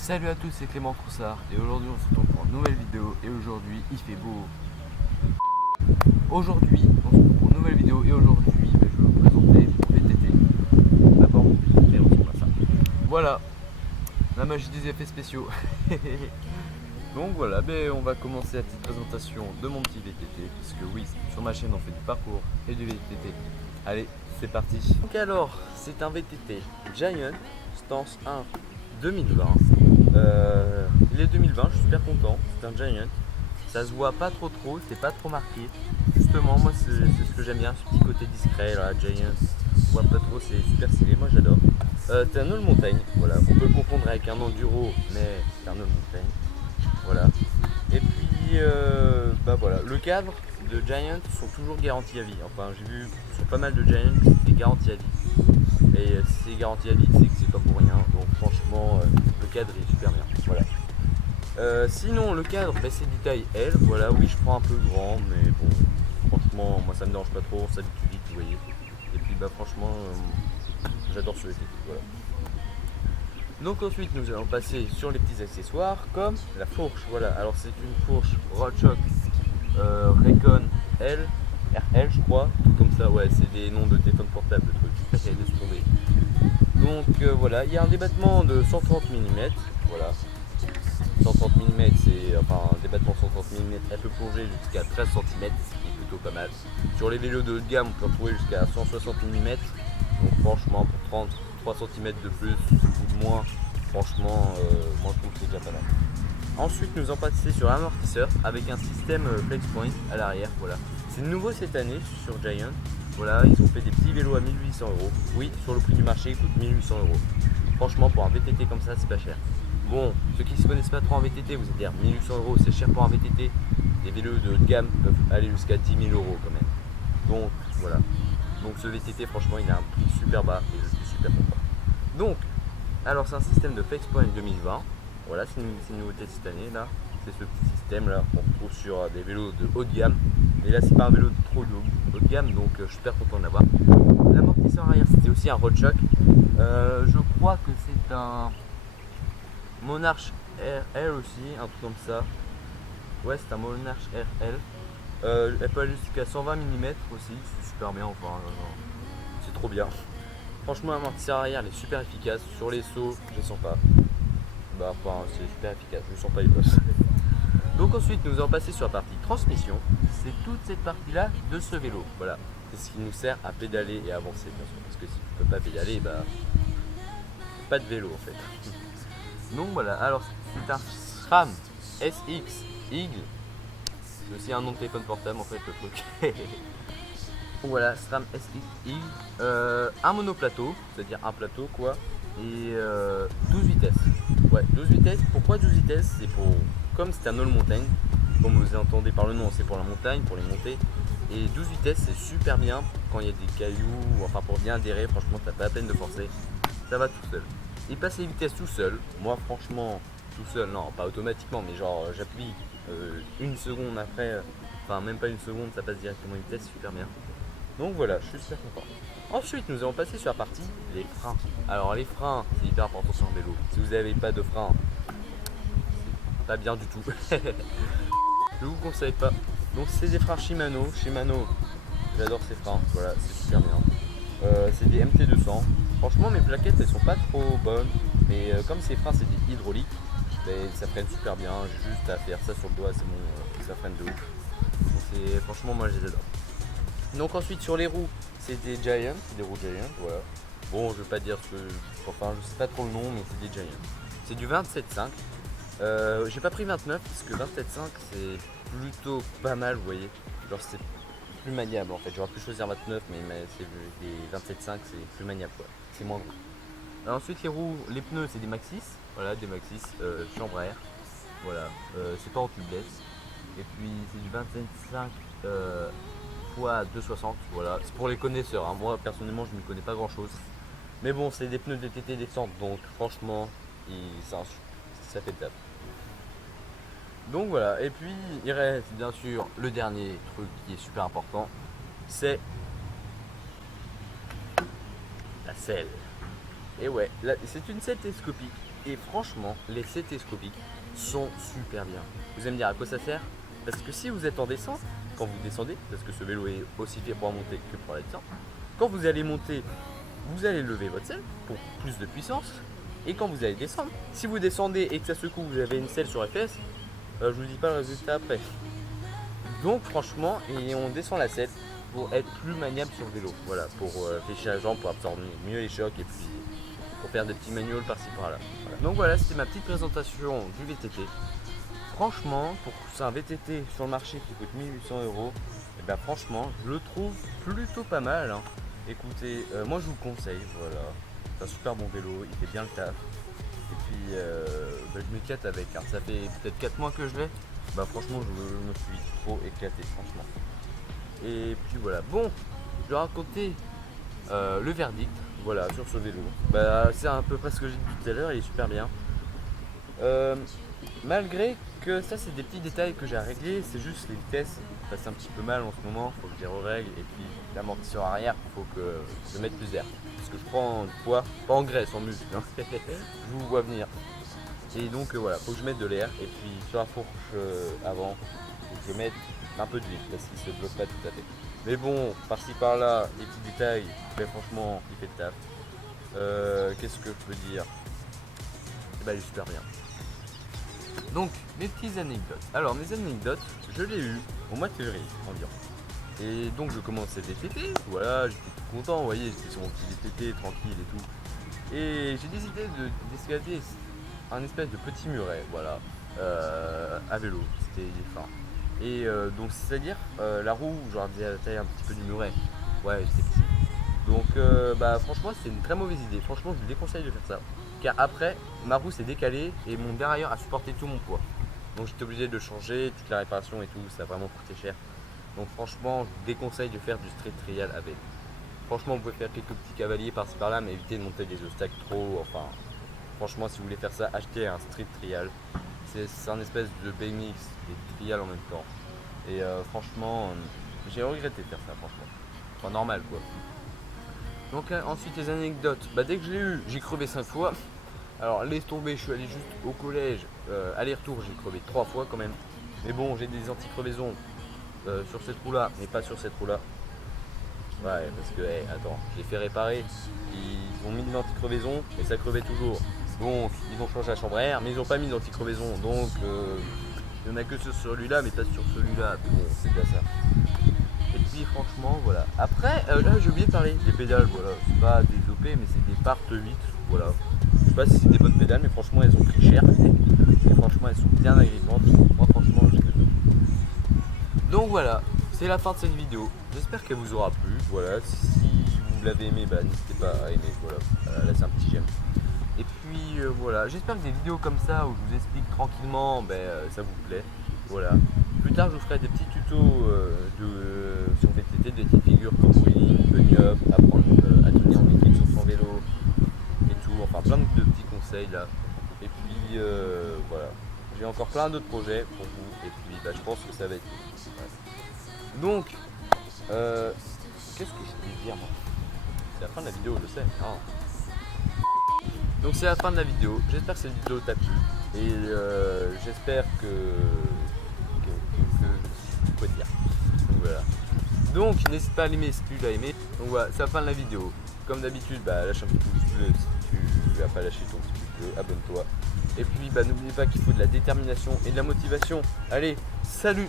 Salut à tous, c'est Clément Troussard et aujourd'hui on se retrouve pour une nouvelle vidéo et aujourd'hui il fait beau. Aujourd'hui on se retrouve pour une nouvelle vidéo et aujourd'hui je vais vous présenter mon VTT. D'abord mon VTT, on se passe ça. Voilà, la magie des effets spéciaux. Donc voilà, on va commencer la petite présentation de mon petit VTT puisque oui, sur ma chaîne on fait du parcours et du VTT. Allez, c'est parti. Donc alors, c'est un VTT Giant Stance 1 2020. Il est 2020, je suis super content, c'est un Giant. Ça se voit pas trop, c'est pas trop marqué. Justement, moi c'est ce que j'aime bien, ce petit côté discret là, Giant. On voit pas trop, c'est super stylé, moi j'adore. C'est un all montagne, voilà. On peut le confondre avec un enduro, mais c'est un all montagne. Voilà. Et puis, voilà, le cadre de Giant sont toujours garantis à vie. Enfin, j'ai vu sur pas mal de Giant, c'est garanti à vie. Et si c'est garanti à vie, c'est que c'est pas pour rien. Donc franchement, le cadre est super bien. Voilà. Sinon, le cadre, c'est du taille L. Voilà, oui, je prends un peu grand, mais bon, franchement, moi ça me dérange pas trop, on s'habitue vite, vous voyez. Et puis, franchement, j'adore ce VTT. Voilà. Donc ensuite nous allons passer sur les petits accessoires comme la fourche. Voilà, alors c'est une fourche Rodshox Recon L, RL je crois, tout comme ça, ouais, c'est des noms de téléphone portable le truc, laisse tomber. Donc voilà, il y a un débattement de 130 mm, voilà. 130 mm c'est enfin un débattement 130 mm, elle peut plonger jusqu'à 13 cm, ce qui est plutôt pas mal. Sur les vélos de haut de gamme on peut retrouver jusqu'à 160 mm, donc franchement pour 3 cm de plus ou de moins, franchement moi je trouve que c'est déjà pas mal. Ensuite nous en passons sur l'amortisseur avec un système FlexPoint à l'arrière, voilà. C'est nouveau cette année sur Giant, voilà, ils ont fait des petits vélos à 1800 €. Oui, sur le prix du marché il coûte 1800 €. Franchement pour un VTT comme ça c'est pas cher. Bon, ceux qui ne se connaissent pas trop en VTT, vous allez dire 1800 € c'est cher pour un VTT. Les vélos de haut de gamme peuvent aller jusqu'à 10 000 € quand même. Donc voilà. Donc ce VTT franchement il a un prix super bas et je suis super content. Donc, alors c'est un système de FlexPoint 2020. Voilà, c'est une nouveauté de cette année là. C'est ce petit système là qu'on retrouve sur des vélos de haut de gamme. Mais là c'est pas un vélo trop de haut de gamme, donc je suis super content de l'avoir. L'amortisseur arrière c'était aussi un Rodshox. Je crois que c'est un Monarch RL aussi, un truc comme ça. Ouais, c'est un Monarch RL. Elle peut aller jusqu'à 120 mm aussi, c'est super bien, enfin, c'est trop bien. Franchement, l'amortisseur arrière, il est super efficace. Sur les sauts, je les sens pas. Enfin, c'est super efficace, je ne sens pas les bosses. Donc ensuite, nous allons passer sur la partie transmission. C'est toute cette partie-là de ce vélo. Voilà, c'est ce qui nous sert à pédaler et à avancer, bien sûr. Parce que si tu peux pas pédaler, pas de vélo en fait. Donc voilà, alors c'est un SRAM SX Eagle. C'est aussi un nom de téléphone portable en fait le truc. Voilà, SRAM SX Eagle. Un monoplateau, c'est-à-dire un plateau quoi. Et 12 vitesses. Ouais, 12 vitesses. Pourquoi 12 vitesses? C'est pour, comme c'est un all montagne, comme vous entendez par le nom, c'est pour la montagne, pour les montées. Et 12 vitesses c'est super bien quand il y a des cailloux, enfin pour bien adhérer, franchement t'as pas la peine de forcer. Ça va tout seul. Il passe les vitesses tout seul. Moi franchement tout seul, non pas automatiquement mais genre j'appuie une seconde après, enfin même pas une seconde, ça passe directement une vitesse, super bien. Donc voilà, je suis super content. Ensuite nous allons passer sur la partie les freins. Alors les freins c'est hyper important sur un vélo. Si vous n'avez pas de freins, c'est pas bien du tout. Je vous conseille pas. Donc c'est des freins Shimano. J'adore ces freins, voilà, c'est super bien. C'est des MT200. Franchement mes plaquettes elles sont pas trop bonnes, mais comme ces freins c'est des hydrauliques, ça freine super bien. J'ai juste à faire ça sur le doigt, c'est bon, ça freine de ouf. Donc franchement moi je les adore. Donc ensuite sur les roues c'est des Giant, des roues Giant, voilà. Bon je vais pas dire ce que, enfin je sais pas trop le nom mais c'est des Giant. C'est du 27,5. J'ai pas pris 29 parce que 27,5 c'est plutôt pas mal, vous voyez. Genre c'est plus maniable en fait, j'aurais pu choisir 29 mais c'est des 27,5 c'est plus maniable quoi, c'est moins gros. Alors ensuite les roues, les pneus c'est des Maxxis, voilà des Maxxis chambre à air, voilà, c'est pas en tubeless. Et puis c'est du 27,5 x 260, voilà, c'est pour les connaisseurs, hein. Moi personnellement je ne connais pas grand chose. Mais bon c'est des pneus de TT descente donc franchement ça fait le taf. Donc voilà, et puis il reste bien sûr le dernier truc qui est super important, c'est la selle. Et ouais, c'est une selle télescopique. Et franchement, les télescopiques sont super bien. Vous allez me dire à quoi ça sert? Parce que si vous êtes en descente, quand vous descendez, parce que ce vélo est aussi fait pour monter que pour la descente, quand vous allez monter, vous allez lever votre selle pour plus de puissance. Et quand vous allez descendre, si vous descendez et que ça secoue, vous avez une selle sur les fesses, je vous dis pas le résultat après. Donc franchement, et on descend la selle pour être plus maniable sur le vélo. Voilà, pour fléchir la jambe, pour absorber mieux les chocs et puis pour faire des petits manuels par-ci par-là. Voilà. Donc voilà, c'était ma petite présentation du VTT. Franchement, pour un VTT sur le marché qui coûte 1800 €, et ben franchement, je le trouve plutôt pas mal. Hein. Écoutez, moi je vous le conseille, voilà. C'est un super bon vélo, il fait bien le taf. Et puis je m'éclate avec, car ça fait peut-être 4 mois que je l'ai. Bah franchement, je me suis trop éclaté, franchement. Et puis voilà, bon, je vais raconter le verdict, voilà, sur ce vélo. Bah c'est à peu près ce que j'ai dit tout à l'heure, il est super bien. Malgré que ça c'est des petits détails que j'ai à régler, c'est juste les vitesses, ça c'est un petit peu mal en ce moment, faut que je les règle. Et puis l'amortisseur arrière, faut que je mette plus d'air. Parce que je prends du poids, pas en graisse, en muscle, hein. Je vous vois venir. Et donc voilà, faut que je mette de l'air. Et puis sur la fourche avant, faut que je mette un peu d'huile parce qu'il se bloque pas tout à fait. Mais bon, par-ci par-là, les petits détails, mais franchement, il fait le taf. Qu'est-ce que je peux dire? Et bah il est super bien. Donc mes petites anecdotes. Alors mes anecdotes, je l'ai eu au mois de février environ. Et donc je commençais le VTT, voilà, j'étais tout content, vous voyez, j'étais sur mon petit VTT tranquille et tout. Et j'ai décidé d'escalader un espèce de petit muret, voilà, à vélo, c'était fin. Et donc c'est-à-dire la roue, genre la taille un petit peu du muret, ouais j'étais petit. Donc bah franchement c'est une très mauvaise idée, franchement je vous déconseille de faire ça. Car après ma roue s'est décalée et mon dérailleur a supporté tout mon poids. Donc j'étais obligé de changer, toute la réparation et tout, ça a vraiment coûté cher. Donc franchement je vous déconseille de faire du street trial avec. Franchement vous pouvez faire quelques petits cavaliers par-ci par-là mais évitez de monter des obstacles trop, enfin franchement si vous voulez faire ça, achetez un street trial. C'est un espèce de BMX et de trial en même temps. Et franchement, j'ai regretté de faire ça franchement. Enfin normal quoi. Donc ensuite les anecdotes, bah, dès que je l'ai eu, j'ai crevé 5 fois. Alors laisse tomber, je suis allé juste au collège, aller-retour j'ai crevé 3 fois quand même. Mais bon j'ai des anti-crevaisons sur cette roue là, mais pas sur cette roue là. Ouais parce que attends, j'ai fait réparer, ils ont mis de l'anti-crevaison et ça crevait toujours. Donc ils ont changé la chambre à air mais ils n'ont pas mis d'anti-crevaison. Donc il n'y en a que sur celui-là mais pas sur celui-là. Bon c'est déjà ça. Et puis franchement voilà. Après là j'ai oublié de parler des pédales, voilà. C'est pas des OP mais c'est des Part 8. Voilà. Je sais pas si c'est des bonnes pédales mais franchement elles ont pris cher. Et franchement elles sont bien agréables. Moi franchement j'ai que ça. Donc voilà, c'est la fin de cette vidéo. J'espère qu'elle vous aura plu. Voilà, si vous l'avez aimé, bah, n'hésitez pas à aimer. Voilà, là c'est un petit j'aime. Et puis voilà, j'espère que des vidéos comme ça où je vous explique tranquillement, ça vous plaît. Voilà. Plus tard je vous ferai des petits tutos sur VTT, des petites figures comme wheeling, bunny up, apprendre à tenir en équipe sur son vélo et tout, enfin plein de petits conseils là. Et puis voilà, j'ai encore plein d'autres projets pour vous et puis je pense que ça va être cool. Ouais. Donc qu'est-ce que je voulais dire moi? C'est la fin de la vidéo, je sais. Non. Donc c'est la fin de la vidéo, j'espère que cette vidéo t'a plu et j'espère que je peux dire. Donc voilà. Donc n'hésite pas à l'aimer si tu l'as aimé. Donc voilà, c'est la fin de la vidéo. Comme d'habitude, lâche un petit pouce bleu si tu n'as pas lâché ton petit pouce bleu, abonne-toi. Et puis n'oublie pas qu'il faut de la détermination et de la motivation. Allez, salut!